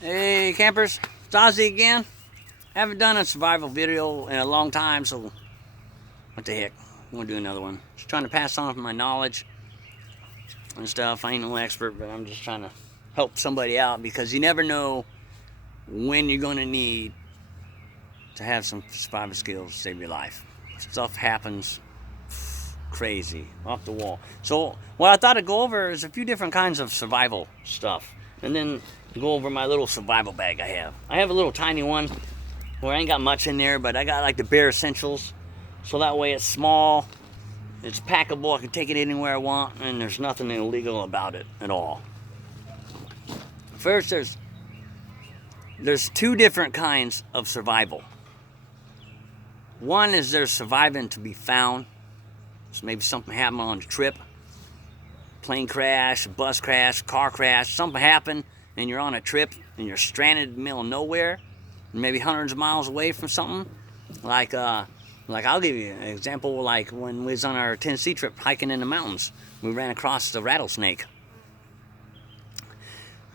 Hey campers, it's Ozzy again. Haven't done a survival video in a long time, so what the heck? I'm gonna do another one. Just trying to pass on my knowledge and stuff. I ain't no expert, but I'm just trying to help somebody out because you never know when you're gonna need to have some survival skills to save your life. Stuff happens crazy, off the wall. So what I thought I'd go over is a few different kinds of survival stuff, and then go over my little survival bag I have. I have a little tiny one where I ain't got much in there, but I got like the bare essentials, so that way it's small, it's packable, I can take it anywhere I want, and there's nothing illegal about it at all. First, there's two different kinds of survival. One is there's surviving to be found. So maybe something happened on the trip, plane crash, bus crash, car crash, something happened, and you're on a trip and you're stranded in the middle of nowhere, maybe hundreds of miles away from something. Like I'll give you an example. Like when we was on our Tennessee trip hiking in the mountains, we ran across the rattlesnake.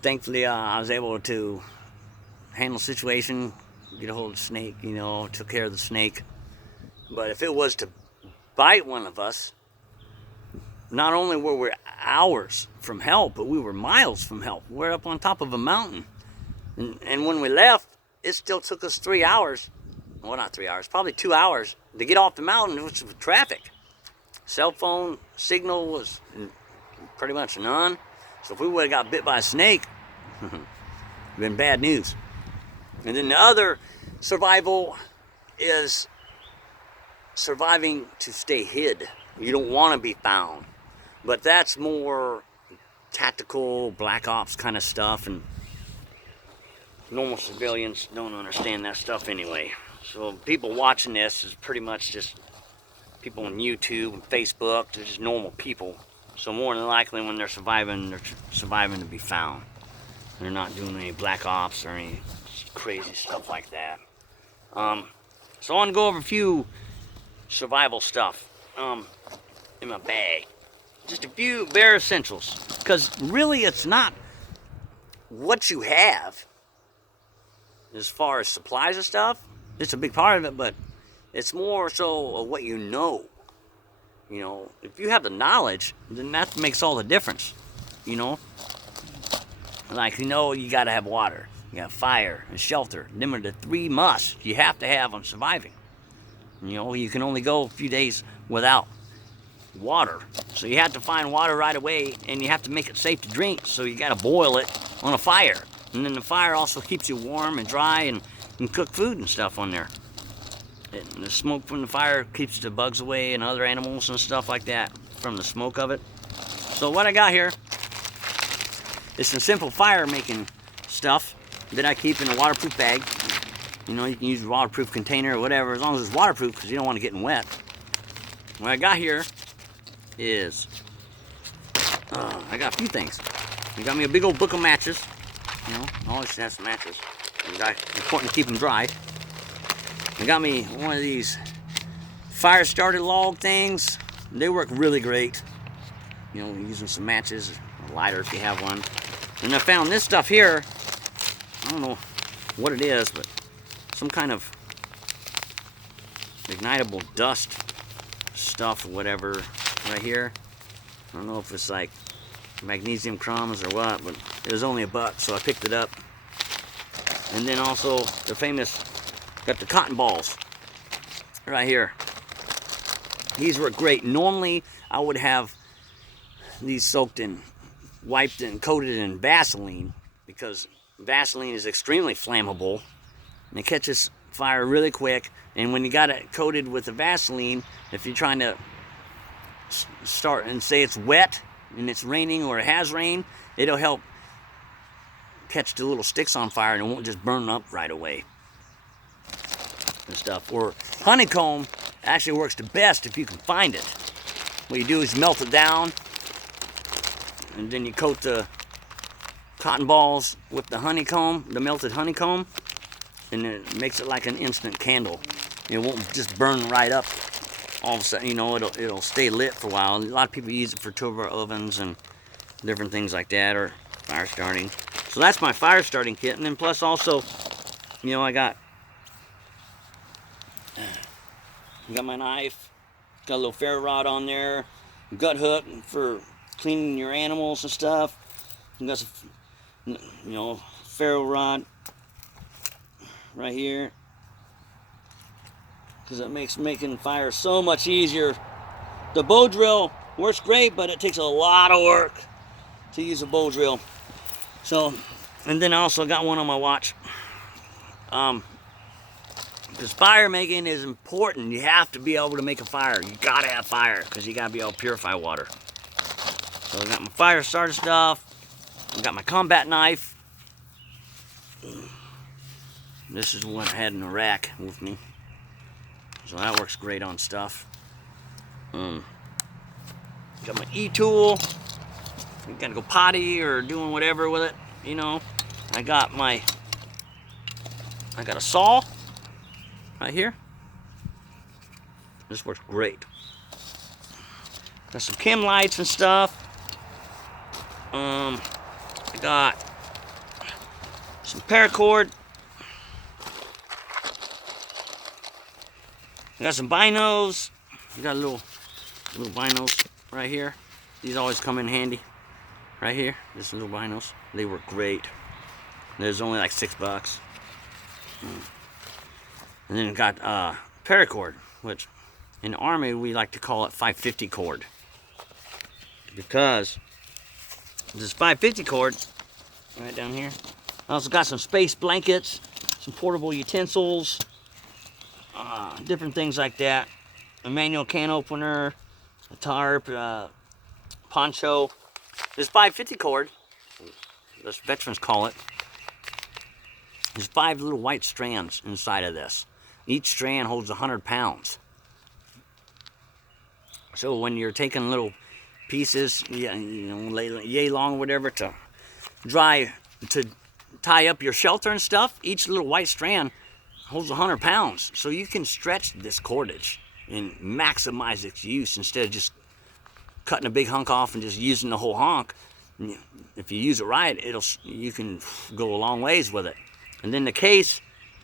Thankfully, I was able to handle the situation, get a hold of the snake, took care of the snake. But if it was to bite one of us, not only were we hours from help, but we were miles from help. We're up on top of a mountain. And when we left, it still took us 3 hours. Well, not 3 hours, probably 2 hours to get off the mountain, which was traffic. Cell phone signal was pretty much none. So if we would have got bit by a snake, it'd been bad news. And then the other survival is surviving to stay hid. You don't want to be found. But that's more tactical, black ops kind of stuff, and normal civilians don't understand that stuff anyway. So people watching this is pretty much just people on YouTube and Facebook. They're just normal people. So more than likely when they're surviving to be found. They're not doing any black ops or any crazy stuff like that. So I want to go over a few survival stuff in my bag. Just a few bare essentials, because really it's not what you have as far as supplies and stuff. It's a big part of it, but it's more so of what you know. If you have the knowledge, then that makes all the difference. Like you gotta have water, you got fire and shelter. Them are the three musts you have to have on surviving. You can only go a few days without water. So you have to find water right away, and you have to make it safe to drink, so you got to boil it on a fire. And then the fire also keeps you warm and dry and cook food and stuff on there. And the smoke from the fire keeps the bugs away and other animals and stuff like that from the smoke of it. So what I got here is some simple fire making stuff that I keep in a waterproof bag. You can use a waterproof container or whatever, as long as it's waterproof, because you don't want to get wet. What I got here is, I got a few things. I got me a big old book of matches. I always have some matches. It's important to keep them dry. I got me one of these fire started log things. They work really great. Using some matches, a lighter if you have one. And I found this stuff here. I don't know what it is, but some kind of ignitable dust stuff or whatever right here. I don't know if it's like magnesium crumbs or what, but it was only $1, so I picked it up. And then also the famous, got the cotton balls right here. These were great. Normally I would have these soaked in, wiped and coated in Vaseline, because Vaseline is extremely flammable and it catches fire really quick. And when you got it coated with the Vaseline, if you're trying to start and say it's wet and it's raining or it has rained, it'll help catch the little sticks on fire and it won't just burn up right away and stuff. Or honeycomb actually works the best if you can find it. What you do is melt it down, and then you coat the cotton balls with the honeycomb, the melted honeycomb, and it makes it like an instant candle. It won't just burn right up all of a sudden. It'll stay lit for a while. A lot of people use it for turbo ovens and different things like that, or fire starting. So So that's my fire starting kit. And then plus also, you know, I got my knife, got a little ferro rod on there, gut hook for cleaning your animals and stuff. And got some, you know, ferro rod right here, because it makes making fire so much easier. The bow drill works great, but it takes a lot of work to use a bow drill. So, and then I also got one on my watch. Because fire making is important. You have to be able to make a fire. You gotta have fire, because you gotta be able to purify water. So I got my fire starter stuff. I got my combat knife. This is the one I had in the rack with me. So that works great on stuff. Got my e-tool. You gotta go potty or doing whatever with it, you know. I got a saw right here. This works great. Got some chem lights and stuff. I got some paracord. I got some binos. I got little binos right here. These always come in handy. Right here, these little binos. They work great. There's only like $6. And then got paracord, which in the Army we like to call it 550 cord, because this 550 cord right down here. I also got some space blankets, some portable utensils, different things like that. A manual can opener, a tarp, poncho. This 550 cord, as veterans call it, there's 5 little white strands inside of this. Each strand holds 100 pounds. So when you're taking little pieces, you know, yay long or whatever, to tie up your shelter and stuff, each little white strand holds 100 pounds. So you can stretch this cordage and maximize its use instead of just cutting a big hunk off and just using the whole hunk. If you use it right, you can go a long ways with it. And then the case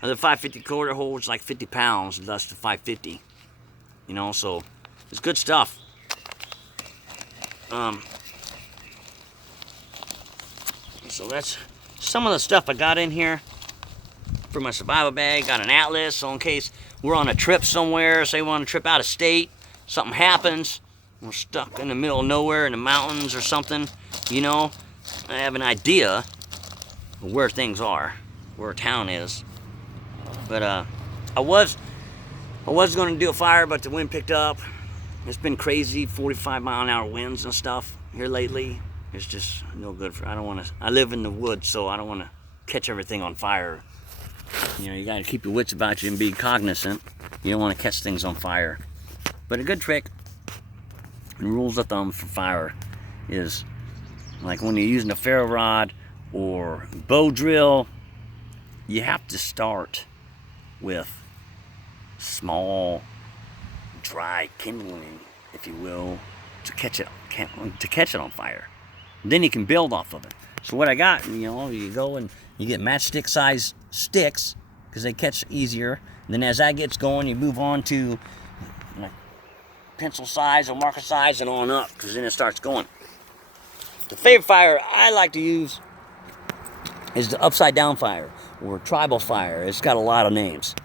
of the 550 cord holds like 50 pounds, thus the 550. You know, so it's good stuff. So that's some of the stuff I got in here for my survival bag. Got an atlas, so in case we're on a trip somewhere, say we're on a trip out of state, something happens, we're stuck in the middle of nowhere in the mountains or something, you know, I have an idea of where things are, where a town is. But I was going to do a fire, but the wind picked up. It's been crazy, 45-mile-an-hour winds and stuff here lately. It's just no good for. I live in the woods, so I don't want to catch everything on fire. You know, you got to keep your wits about you and be cognizant. You don't want to catch things on fire. But a good trick and rules of thumb for fire is, like when you're using a ferro rod or bow drill, you have to start with small, dry kindling, if you will, to catch it on fire. Then you can build off of it. So what I got, you know, you go and you get matchstick size sticks because they catch easier. And then as that gets going, you move on to like pencil size or marker size and on up, because then it starts going. The favorite fire I like to use is the upside down fire or tribal fire. It's got a lot of names.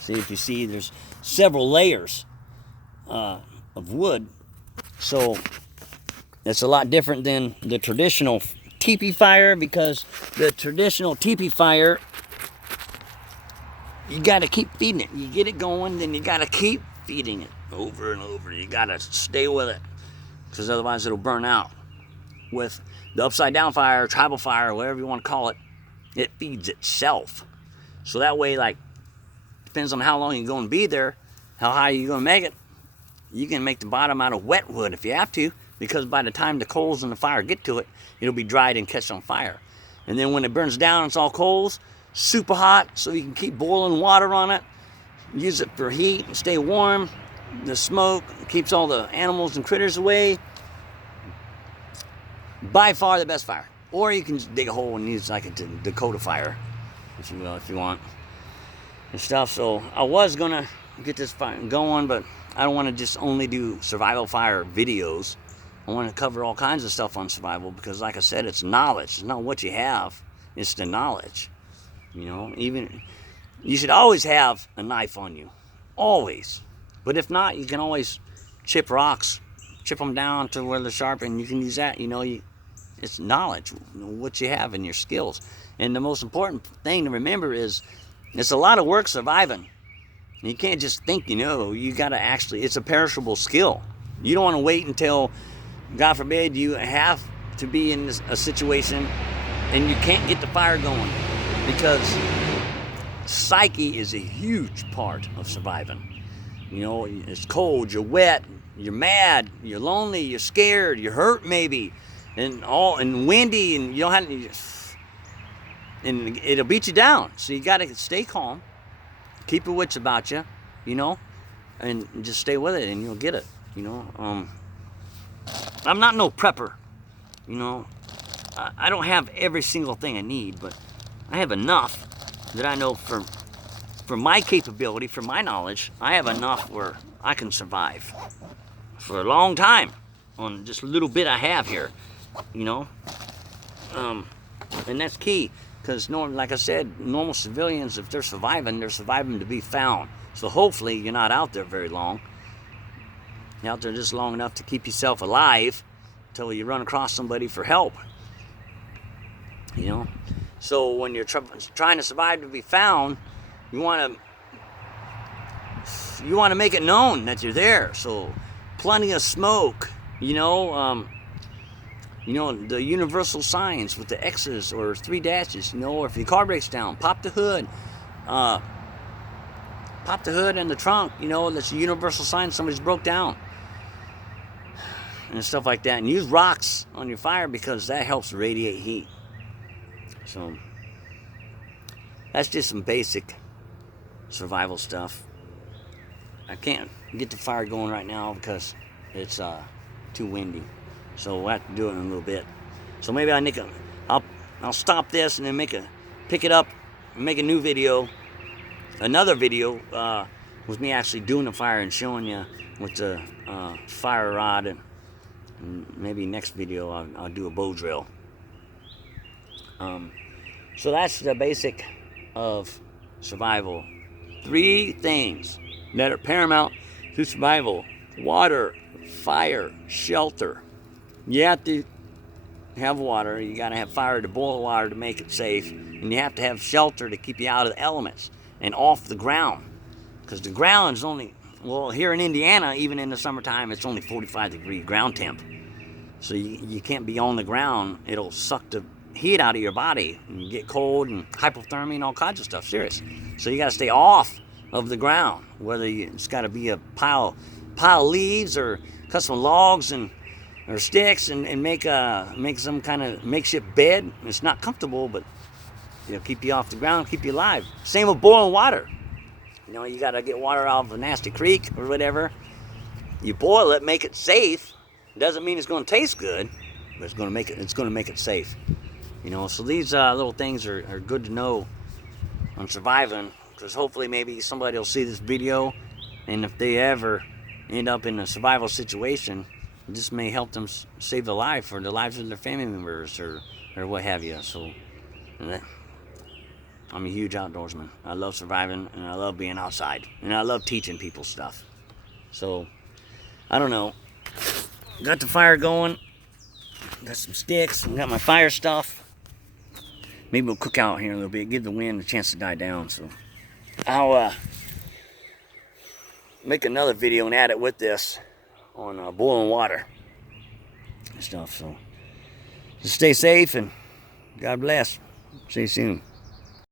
See, if you see, there's several layers of wood, so it's a lot different than the traditional teepee fire, because the traditional teepee fire, you got to keep feeding it. You get it going, then you got to keep feeding it over and over. You got to stay with it, because otherwise it'll burn out. With the upside down fire, tribal fire, whatever you want to call it, it feeds itself. So that way, like, depends on how long you're going to be there, how high you're going to make it. You can make the bottom out of wet wood if you have to, because by the time the coals in the fire get to it, it'll be dried and catch on fire. And then when it burns down, it's all coals, super hot, so you can keep boiling water on it. Use it for heat and stay warm. The smoke keeps all the animals and critters away. By far the best fire. or you can just dig a hole and use like a Dakota fire, if you will, if you want, and stuff. So I was gonna get this fire going, but I don't want to just only do survival fire videos. I want to cover all kinds of stuff on survival because, like I said, it's knowledge. It's not what you have, it's the knowledge. You know, even you should always have a knife on you, always. But if not, you can always chip rocks, chip them down to where they're sharp, and you can use that. You know, it's knowledge, what you have and your skills. And the most important thing to remember is it's a lot of work surviving. You can't just think, you know, you got to actually, it's a perishable skill. You don't want to wait until, God forbid, you have to be in a situation and you can't get the fire going, because psyche is a huge part of surviving. You know, it's cold, you're wet, you're mad, you're lonely, you're scared, you're hurt maybe, and windy, and you don't have any, and it'll beat you down. So you got to stay calm, keep your wits about you, you know, and just stay with it, and you'll get it. You know, I'm not no prepper. You know, I don't have every single thing I need, but I have enough that I know for my capability, for my knowledge, I have enough where I can survive for a long time on just a little bit I have here, you know. And that's key, because like I said, normal civilians, if they're surviving to be found. So hopefully you're not out there very long. You're out there just long enough to keep yourself alive until you run across somebody for help. You know, so when you're trying to survive to be found, you want to make it known that you're there. So plenty of smoke. You know, the universal signs with the X's or 3 dashes. You know, or if your car breaks down, pop the hood. Pop the hood and the trunk. You know, that's a universal sign somebody's broke down. And stuff like that. And use rocks on your fire, because that helps radiate heat. So that's just some basic survival stuff. I can't get the fire going right now because it's too windy. So we'll have to do it in a little bit. So maybe I'll stop this and then pick it up and make a new video. Another video with me actually doing the fire and showing you with the fire rod, and maybe next video I'll do a bow drill. So that's the basic of survival. 3 things that are paramount to survival: water, fire, shelter. You have to have water, you got to have fire to boil water to make it safe, and you have to have shelter to keep you out of the elements and off the ground, because the ground is only, well, here in Indiana, even in the summertime, it's only 45-degree ground temp. So you can't be on the ground. It'll suck the heat out of your body and you get cold and hypothermia and all kinds of stuff. Serious. So you got to stay off of the ground, whether it's got to be a pile of leaves, or cut some logs or sticks and make some kind of makeshift bed. It's not comfortable, but it'll keep you off the ground, keep you alive. Same with boiling water. You know, you got to get water out of a nasty creek or whatever. You boil it, make it safe. Doesn't mean it's going to taste good, but it's going to make it safe. You know, so these little things are good to know on surviving, because hopefully maybe somebody will see this video, and if they ever end up in a survival situation, this may help them save their life or the lives of their family members or what have you. So I'm a huge outdoorsman. I love surviving, and I love being outside, and I love teaching people stuff. So I don't know. Got the fire going. Got some sticks. Got my fire stuff. Maybe we'll cook out here a little bit. Give the wind a chance to die down. So I'll make another video and add it with this on boiling water and stuff. So just stay safe and God bless. See you soon.